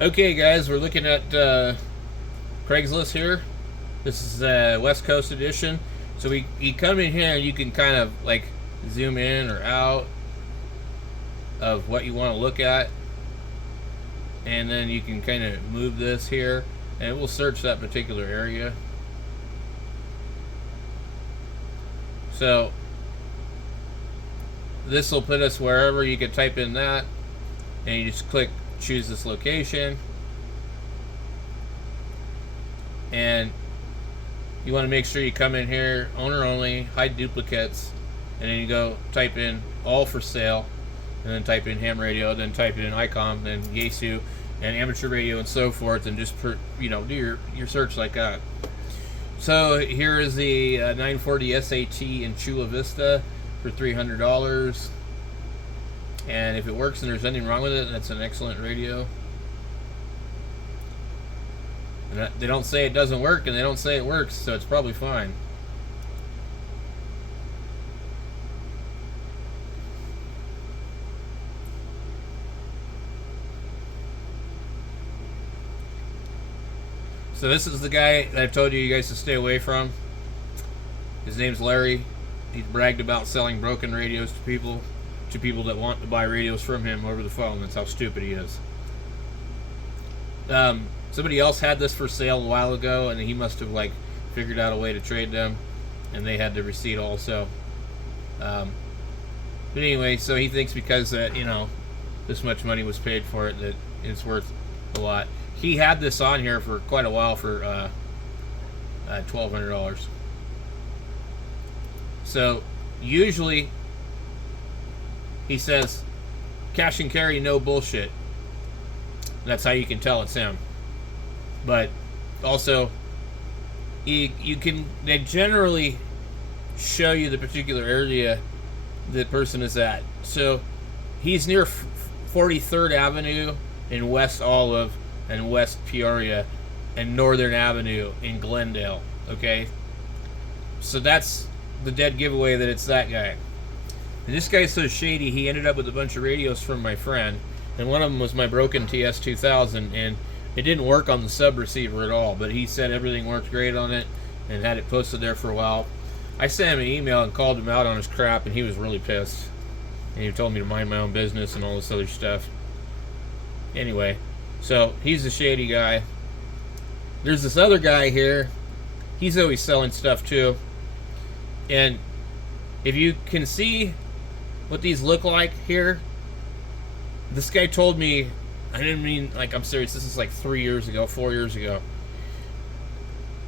Okay, guys, we're looking at Craigslist here. This is West Coast edition. So you come in here and you can kind of like zoom in or out of what you want to look at, and then you can kind of move this here, and it will search that particular area. So this will put us wherever. You can type in that, and you just choose this location, and you want to make sure you come in here, owner only, hide duplicates, and then you go type in all for sale, and then type in ham radio, then type in ICOM, then Yaesu, and amateur radio, and so forth, and just do your search like that. So here is the 940 SAT in Chula Vista for $300. And if it works and there's anything wrong with it, that's an excellent radio. And they don't say it doesn't work, and they don't say it works, so it's probably fine. So this is the guy that I've told you guys to stay away from. His name's Larry. He's bragged about selling broken radios to people that want to buy radios from him over the phone. That's how stupid he is. Somebody else had this for sale a while ago, and he must have like figured out a way to trade them, and they had the receipt also. But anyway, so he thinks because this much money was paid for it that it's worth a lot. He had this on here for quite a while for $1,200. So usually he says cash and carry, no bullshit. That's how you can tell it's him. But also they generally show you the particular area the person is at. So he's near 43rd Avenue in West Olive and West Peoria and Northern Avenue in Glendale. Okay, so that's the dead giveaway that it's that guy. And this guy's so shady, he ended up with a bunch of radios from my friend, and one of them was my broken TS2000, and it didn't work on the sub receiver at all, but he said everything worked great on it and had it posted there for a while. I sent him an email and called him out on his crap, and he was really pissed, and he told me to mind my own business and all this other stuff. Anyway, so he's a shady guy. There's this other guy here. He's always selling stuff too. And if you can see what these look like here, this guy told me, I didn't mean like I'm serious, this is like 4 years ago,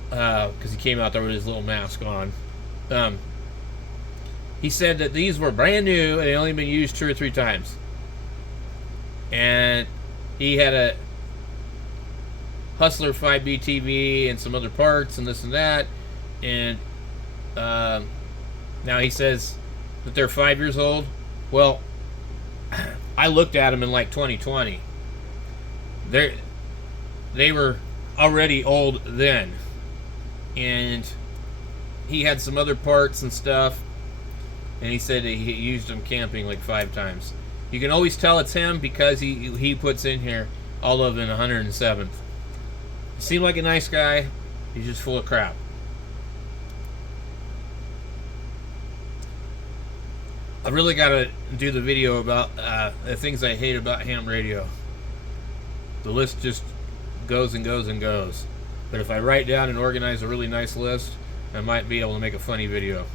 because he came out there with his little mask on. He said that these were brand new and they only been used 2 or 3 times. And he had a Hustler 5B TV and some other parts and this and that. And now he says that they're 5 years old. Well, I looked at them in like 2020. They were already old then. And he had some other parts and stuff. And he said that he used them camping like 5 times. You can always tell it's him because he puts in here all of in 107th. He seemed like a nice guy. He's just full of crap. I really got to do the video about the things I hate about ham radio. The list just goes and goes and goes. But if I write down and organize a really nice list, I might be able to make a funny video.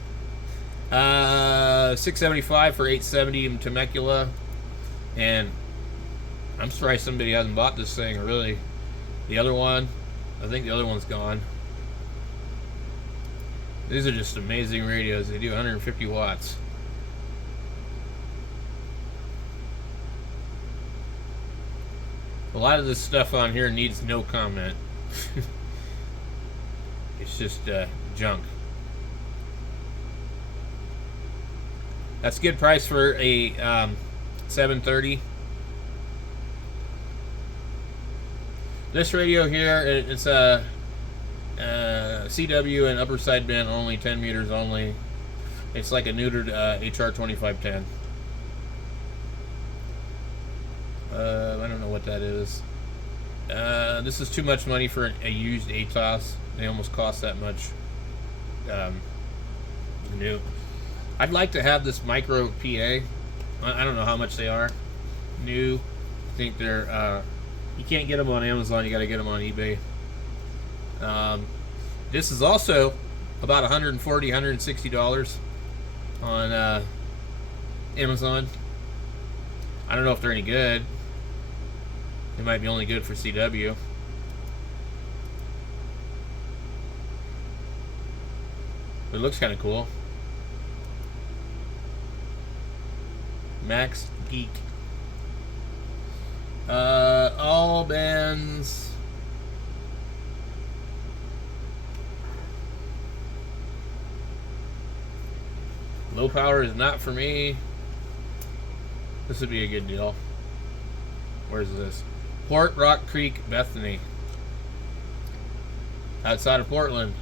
$675 for 870 in Temecula. And I'm surprised somebody hasn't bought this thing, really. The other one, I think the other one's gone. These are just amazing radios. They do 150 watts. A lot of this stuff on here needs no comment. It's just junk. That's a good price for a 730. This radio here, it's a CW and upper sideband only, 10 meters only. It's like a neutered HR 2510. I don't know what that is. This is too much money for a used ATOS. They almost cost that much. New. I'd like to have this micro PA. I don't know how much they are. New. I think they're. You can't get them on Amazon. You got to get them on eBay. This is also about $140, $160 on Amazon. I don't know if they're any good. They might be only good for CW. It looks kind of cool. Max Geek. All bands. Low power is not for me. This would be a good deal. Where's this? Port Rock Creek, Bethany. Outside of Portland.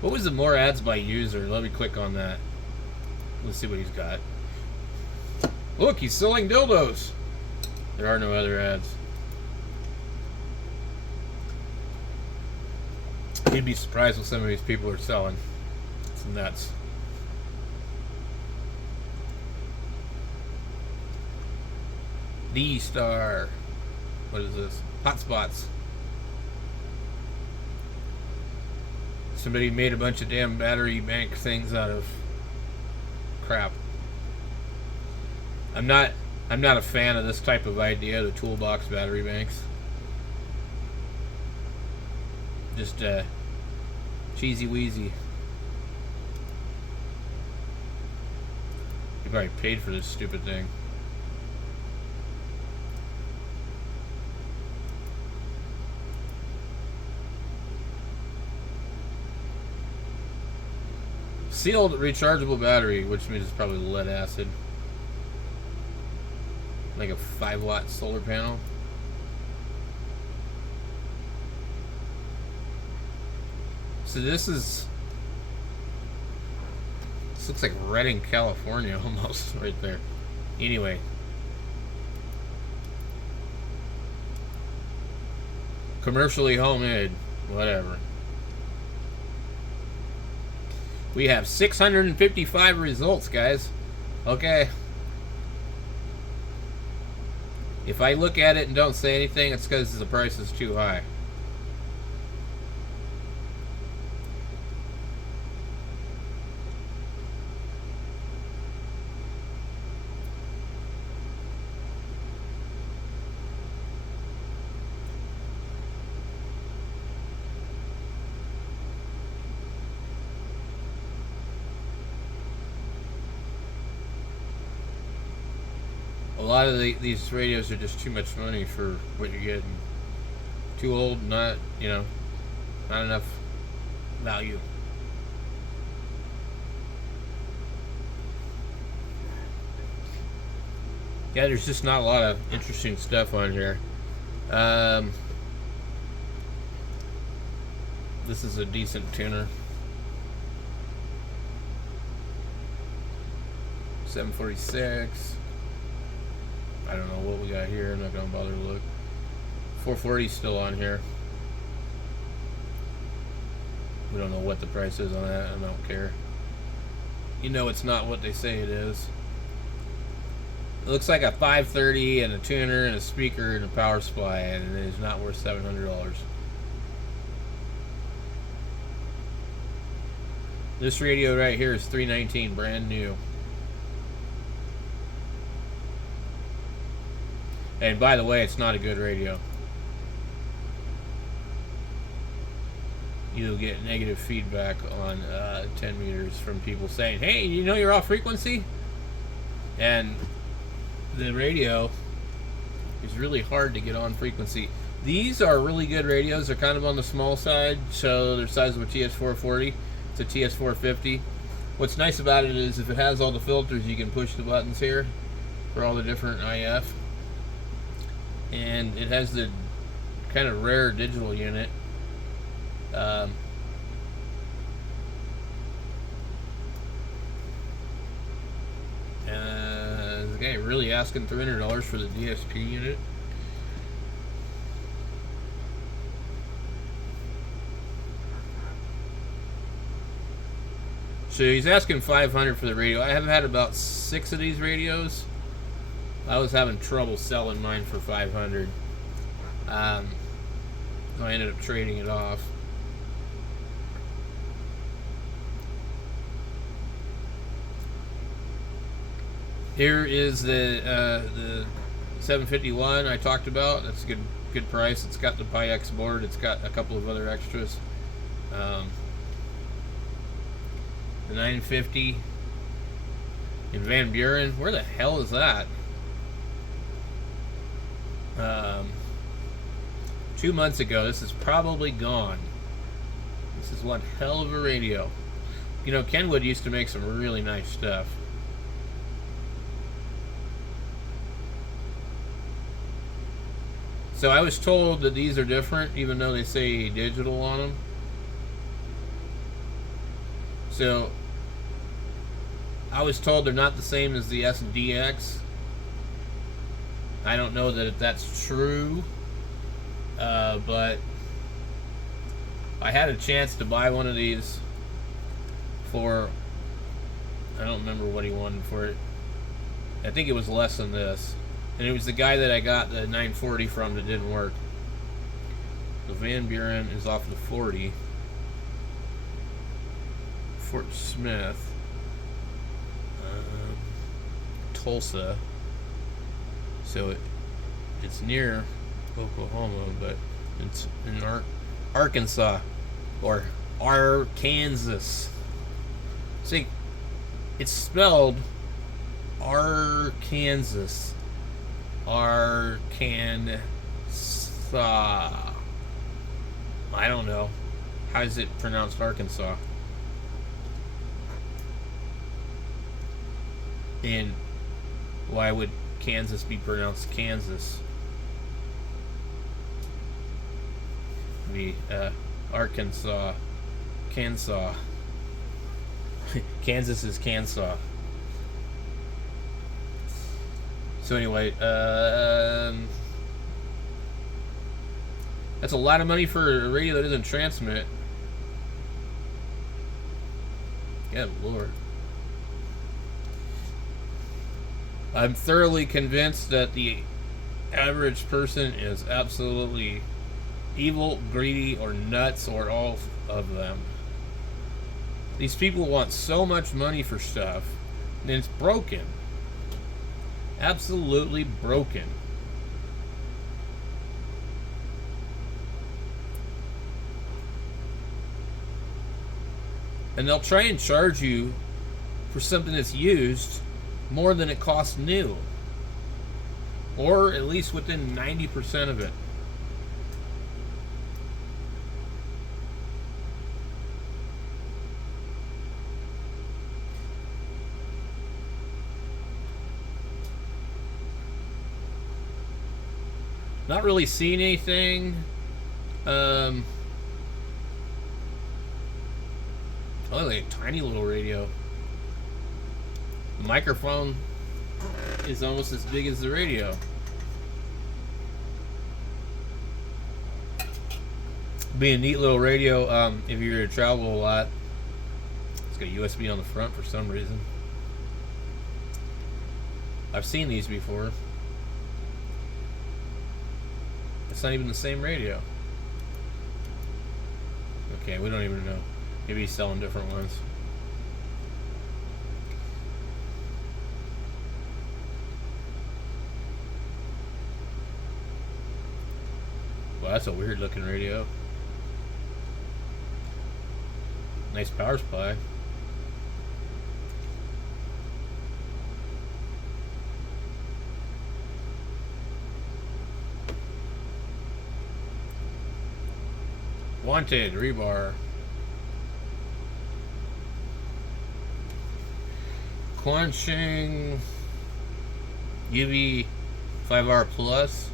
What was the more ads by user? Let me click on that. Let's see what he's got. Look, he's selling dildos. There are no other ads. You'd be surprised what some of these people are selling. It's nuts. D-Star. What is this? Hotspots. Somebody made a bunch of damn battery bank things out of crap. I'm not a fan of this type of idea, the toolbox battery banks. Just cheesy wheezy. You probably paid for this stupid thing. Sealed rechargeable battery, which means it's probably lead acid. Like a 5-watt solar panel. So this looks like Redding, California almost right there. Anyway. Commercially homemade, whatever. We have 655 results, guys. Okay. If I look at it and don't say anything, it's because the price is too high. A lot of these radios are just too much money for what you're getting. Too old, not enough value. Yeah, there's just not a lot of interesting stuff on here. This is a decent tuner. 746. I don't know what we got here. I'm not going to bother to look. 440 still on here. We don't know what the price is on that. I don't care. You know it's not what they say it is. It looks like a 530 and a tuner and a speaker and a power supply, and it is not worth $700. This radio right here is $319, brand new. And by the way, it's not a good radio. You'll get negative feedback on 10 meters from people saying, hey, you know you're off frequency? And the radio is really hard to get on frequency. These are really good radios. They're kind of on the small side, so they're the size of a TS440. It's a TS450. What's nice about it is if it has all the filters, you can push the buttons here for all the different IF. And it has the kind of rare digital unit. It's Okay, really asking $300 for the DSP unit. So he's asking $500 for the radio. I have had about 6 of these radios. I was having trouble selling mine for $500. I ended up trading it off. Here is the 751 I talked about. That's a good price. It's got the Pi-X board. It's got a couple of other extras. The 950 in Van Buren. Where the hell is that? 2 months ago. This is probably gone. This is one hell of a radio. You know, Kenwood used to make some really nice stuff. So I was told that these are different, even though they say digital on them. So I was told they're not the same as the SDX. I don't know that if that's true, but I had a chance to buy one of these for, I don't remember what he wanted for it. I think it was less than this. And it was the guy that I got the 940 from that didn't work. The Van Buren is off the 40. Fort Smith. Tulsa. So it's near Oklahoma, but it's in Arkansas. Or Arkansas. See, it's spelled Arkansas. Arkansas. I don't know. How is it pronounced Arkansas? And why would Kansas be pronounced Kansas? Be Arkansas. Kansas. Kansas is Kansas. So anyway, that's a lot of money for a radio that doesn't transmit. Good Lord. I'm thoroughly convinced that the average person is absolutely evil, greedy, or nuts, or all of them. These people want so much money for stuff, and it's broken. Absolutely broken. And they'll try and charge you for something that's used more than it costs new, or at least within 90% of it. Not really seeing anything. Oh, like a tiny little radio. The microphone is almost as big as the radio. Be a neat little radio if you're to travel a lot. It's got USB on the front for some reason. I've seen these before. It's not even the same radio. Okay, we don't even know. Maybe he's selling different ones. Well, that's a weird looking radio. Nice power supply. Wanted rebar. Quanching UV 5R Plus.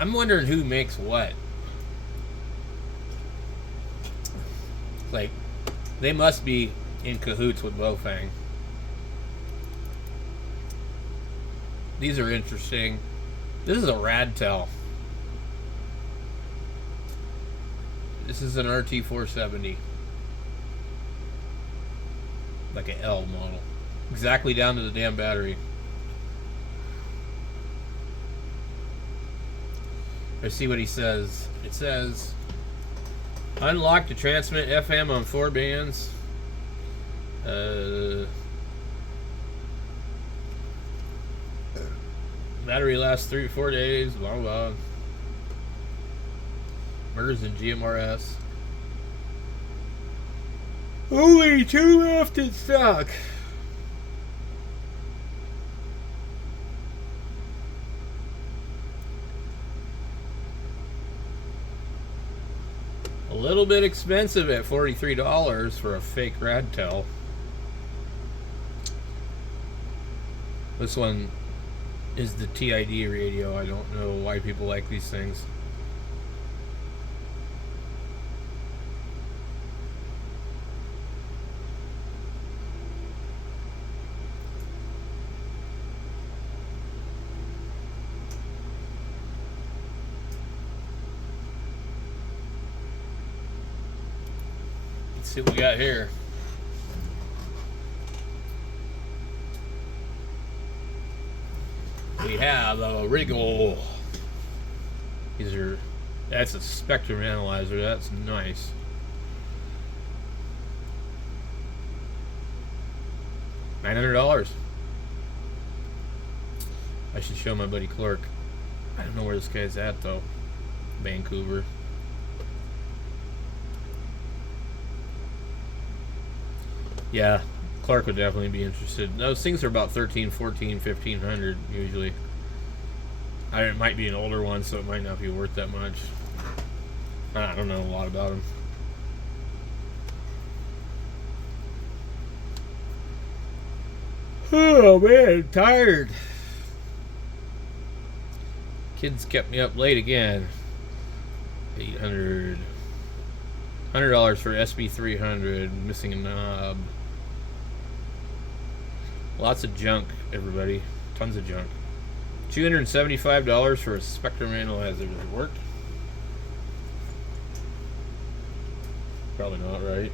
I'm wondering who makes what. Like, they must be in cahoots with Bofang. These are interesting. This is a Radtel. This is an RT470. Like an L model. Exactly down to the damn battery. Let's see what he says. It says, unlock to transmit FM on 4 bands. Battery lasts 3 to 4 days. Blah blah. MERS and GMRS. Only 2 left in stock. A little bit expensive at $43 for a fake Radtel. This one is the TID radio. I don't know why people like these things. Let's see what we got here. We have a Riggle. That's a spectrum analyzer. That's nice. $900. I should show my buddy Clark. I don't know where this guy's at though. Vancouver. Yeah, Clark would definitely be interested. Those things are about $1,300, $1,400, $1,500 usually. It might be an older one, so it might not be worth that much. I don't know a lot about them. Oh man, I'm tired. Kids kept me up late again. $100 for SB300, missing a knob. Lots of junk, everybody. Tons of junk. $275 for a spectrum analyzer. Does it work? Probably not, right?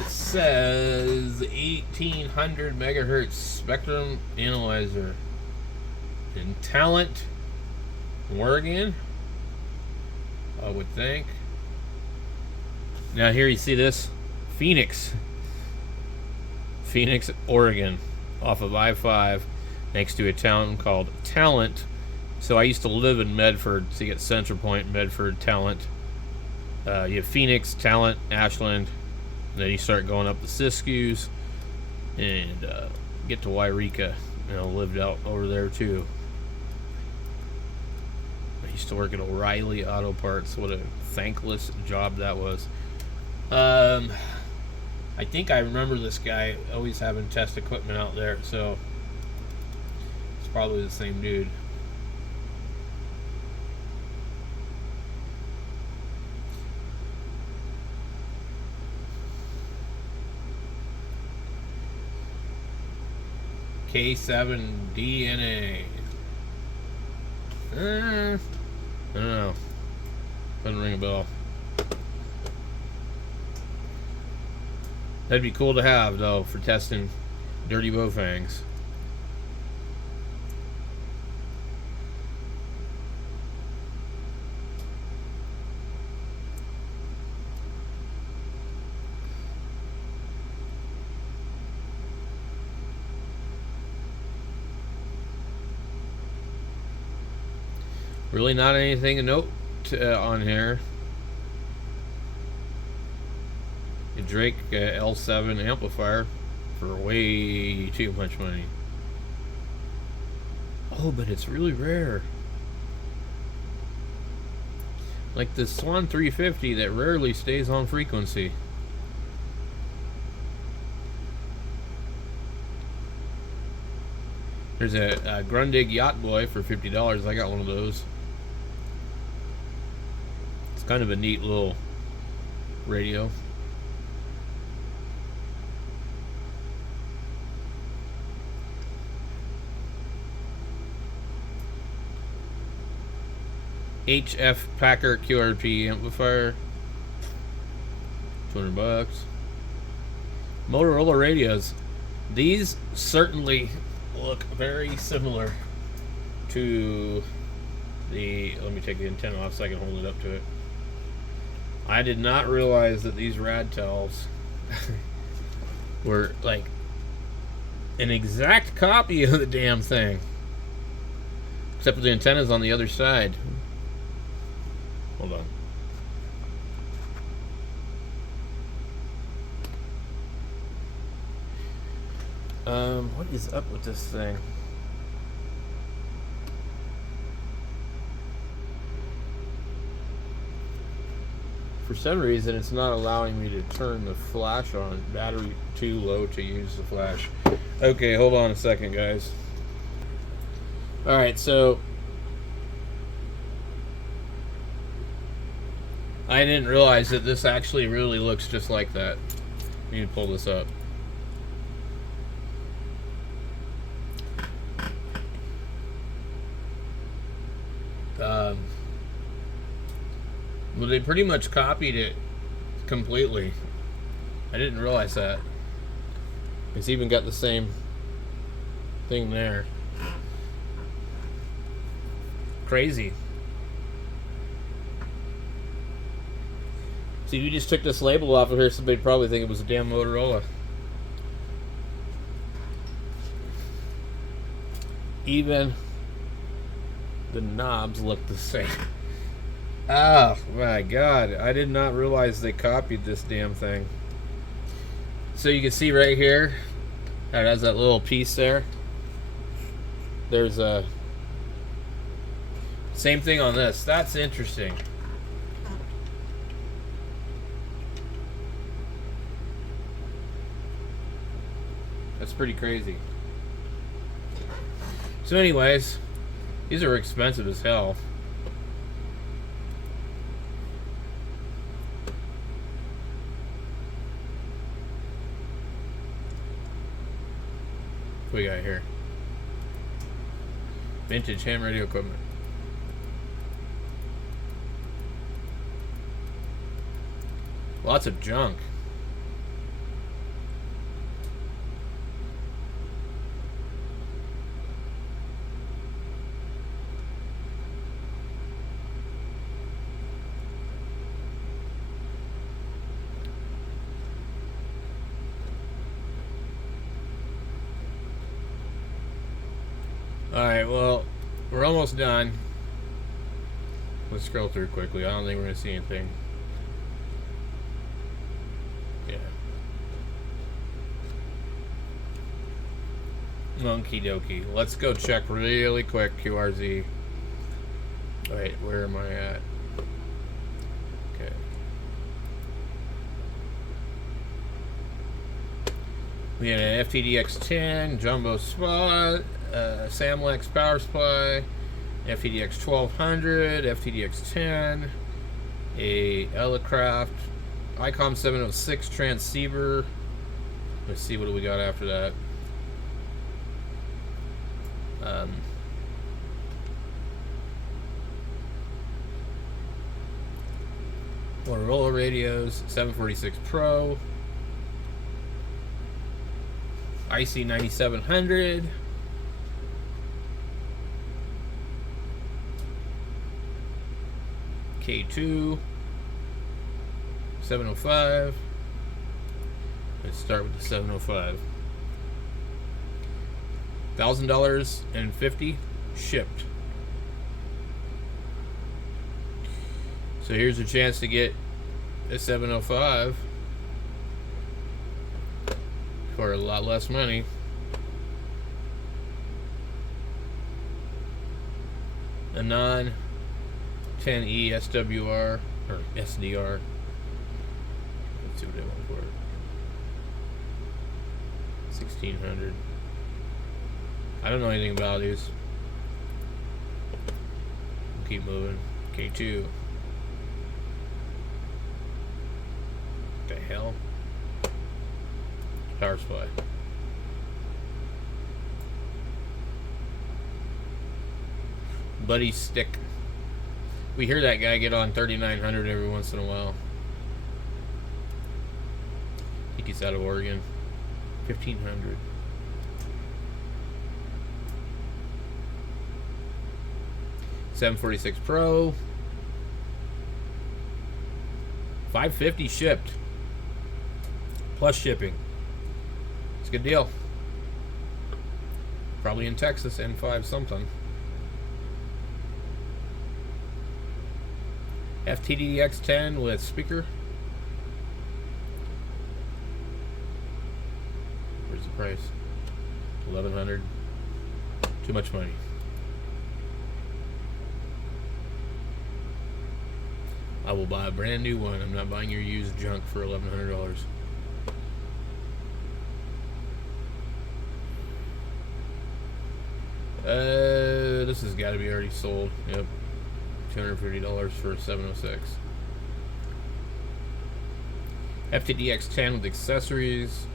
It says 1800 megahertz spectrum analyzer in Talent, Oregon, I would think. Now here you see this. Phoenix, Oregon, off of I-5, next to a town called Talent. So I used to live in Medford, so you get Central Point, Medford, Talent. You have Phoenix, Talent, Ashland. Then you start going up the Siskiyous and get to Wairika. And I lived out over there too. I used to work at O'Reilly Auto Parts. What a thankless job that was. I think I remember this guy always having test equipment out there, so it's probably the same dude. K7DNA. I don't know. Doesn't ring a bell. That'd be cool to have, though, for testing dirty Bofangs. Really not anything to note on here. A Drake L7 amplifier for way too much money. Oh, but it's really rare. Like the Swan 350 that rarely stays on frequency. There's a Grundig Yacht Boy for $50. I got one of those. It's kind of a neat little radio. HF Packer QRP amplifier, $200. Motorola radios. These certainly look very similar to the. Let me take the antenna off so I can hold it up to it. I did not realize that these Radtels were like an exact copy of the damn thing, except for the antennas on the other side. Hold on. What is up with this thing? For some reason, it's not allowing me to turn the flash on. Battery too low to use the flash. Okay, hold on a second, guys. Alright, so I didn't realize that this actually really looks just like that. I need to pull this up. Well, they pretty much copied it completely. I didn't realize that. It's even got the same thing there. Crazy. See, if you just took this label off of here, somebody'd probably think it was a damn Motorola. Even the knobs look the same. Oh my god, I did not realize they copied this damn thing. So you can see right here, it has that little piece there. There's a same thing on this. That's interesting. That's pretty crazy. So anyways, these are expensive as hell. What we got here? Vintage ham radio equipment. Lots of junk. Alright, well, we're almost done. Let's scroll through quickly. I don't think we're going to see anything. Yeah. Okie dokie. Let's go check really quick QRZ. Wait, where am I at? Okay. We had an FTDX10, Jumbo Spot, Samlex Power Supply, FTDX 1200, FTDX 10, a Elecraft ICOM 706 transceiver. Let's see, what do we got after that? Motorola radios, 746 Pro, IC 9700. K2 705. Let's start with the 705. $1,000.50 shipped. So here's a chance to get a 705 for a lot less money. A non 10E SWR or SDR. Let's see what they want for it. 1600. I don't know anything about these. We'll keep moving. K2. hell? Power supply. Buddy stick. We hear that guy get on 3900 every once in a while. I think he's out of Oregon. 1500. $746 Pro. $550 shipped. Plus shipping. It's a good deal. Probably in Texas, N5 something. FTDX10 with speaker. Where's the price? $1,100. Too much money. I will buy a brand new one. I'm not buying your used junk for $1,100. This has got to be already sold. Yep. $250 for a 706. FTDX10 with accessories.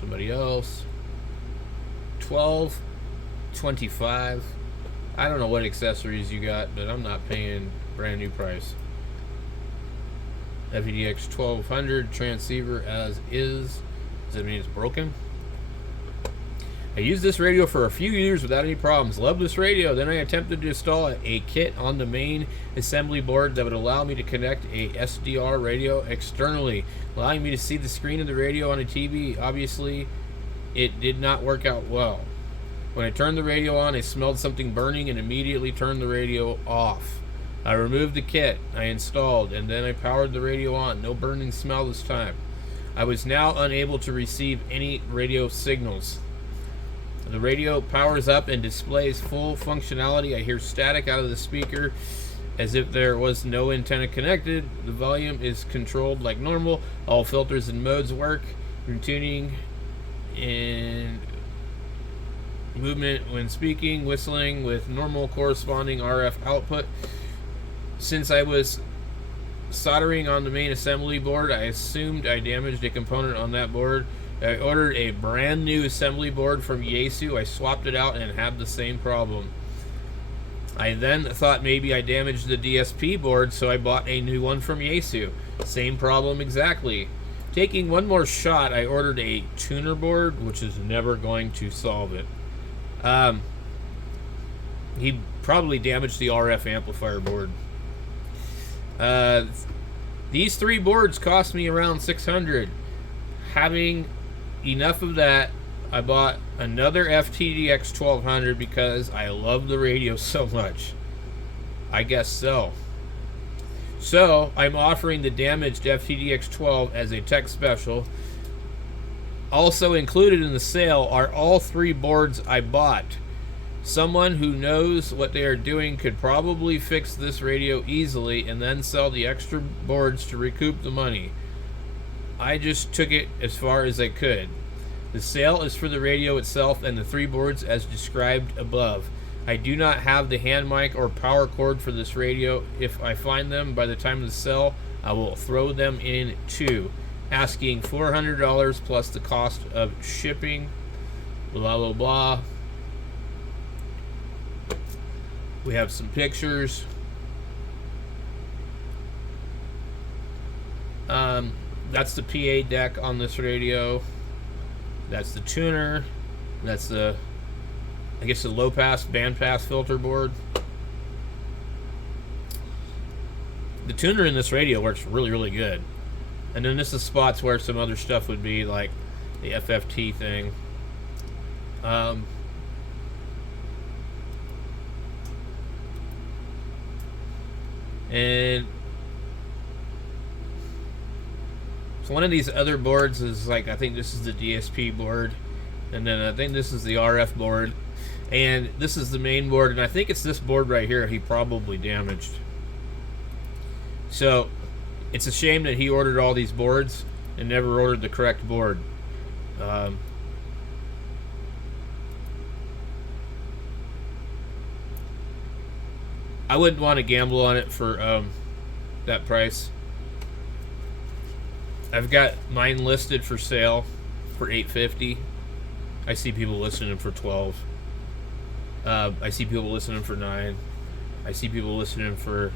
Somebody else. $12.25. I don't know what accessories you got, but I'm not paying brand new price. FTDX 1200 transceiver as is. Does that mean it's broken? I used this radio for a few years without any problems. Love this radio. Then I attempted to install a kit on the main assembly board that would allow me to connect a SDR radio externally, allowing me to see the screen of the radio on a TV. Obviously, it did not work out well. When I turned the radio on, I smelled something burning and immediately turned the radio off. I removed the kit I installed, and then I powered the radio on. No burning smell this time. I was now unable to receive any radio signals. The radio powers up and displays full functionality. I hear static out of the speaker as if there was no antenna connected. The volume is controlled like normal. All filters and modes work. Tuning and movement when speaking, whistling with normal corresponding RF output. Since I was soldering on the main assembly board, I assumed I damaged a component on that board. I ordered a brand new assembly board from Yaesu. I swapped it out and had the same problem. I then thought maybe I damaged the DSP board, so I bought a new one from Yaesu. Same problem exactly. Taking one more shot, I ordered a tuner board, which is never going to solve it. He probably damaged the RF amplifier board. These three boards cost me around $600. Having enough of that, I bought another FTDX 1200 because I love the radio so much. I guess so. So I'm offering the damaged FTDX 12 as a tech special. Also included in the sale are all three boards I bought. Someone who knows what they are doing could probably fix this radio easily and then sell the extra boards to recoup the money. I just took it as far as I could. The sale is for the radio itself and the three boards as described above. I do not have the hand mic or power cord for this radio. If I find them by the time of the sale, I will throw them in too. Asking $400 plus the cost of shipping. Blah, blah, blah. We have some pictures. That's the PA deck on this radio. That's the tuner. That's the, I guess, the low pass, band pass filter board. The tuner in this radio works really, really good. And then this is spots where some other stuff would be, like the FFT thing. And so one of these other boards is like, I think this is the DSP board, and then I think this is the RF board, and this is the main board, and I think it's this board right here he probably damaged. So it's a shame that he ordered all these boards and never ordered the correct board. I wouldn't want to gamble on it for that price. I've got mine listed for sale for $850. I see people listing them for $12. I see people listing them for $9. I see people listing them for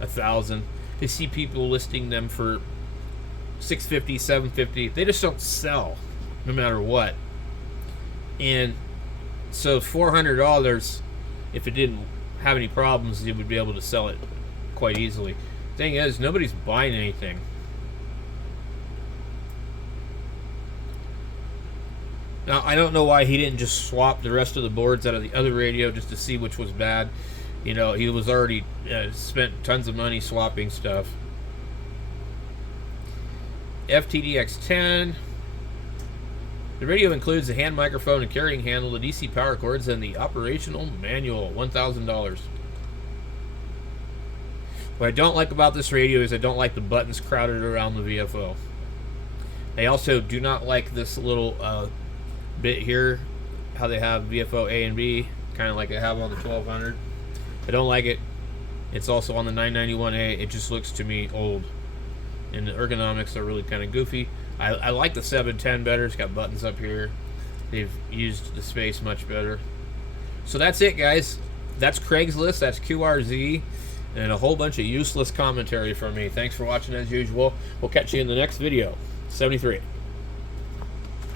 $1,000. I see people listing them for $650, $750. They just don't sell, no matter what. And so $400, if it didn't have any problems, you would be able to sell it quite easily. Thing is, nobody's buying anything. Now, I don't know why he didn't just swap the rest of the boards out of the other radio just to see which was bad. You know, he was already spent tons of money swapping stuff. FTDX10. The radio includes the hand microphone and carrying handle, the DC power cords, and the operational manual. $1,000. What I don't like about this radio is I don't like the buttons crowded around the VFO. I also do not like this little bit here, how they have VFO A and B, kind of like I have on the 1200. I don't like it. It's also on the 991A. It just looks to me old, and the ergonomics are really kind of goofy. I like the 710 better. It's got buttons up here. They've used the space much better. So that's it, guys. That's Craigslist. That's QRZ, and a whole bunch of useless commentary from me. Thanks for watching as usual. We'll catch you in the next video. 73.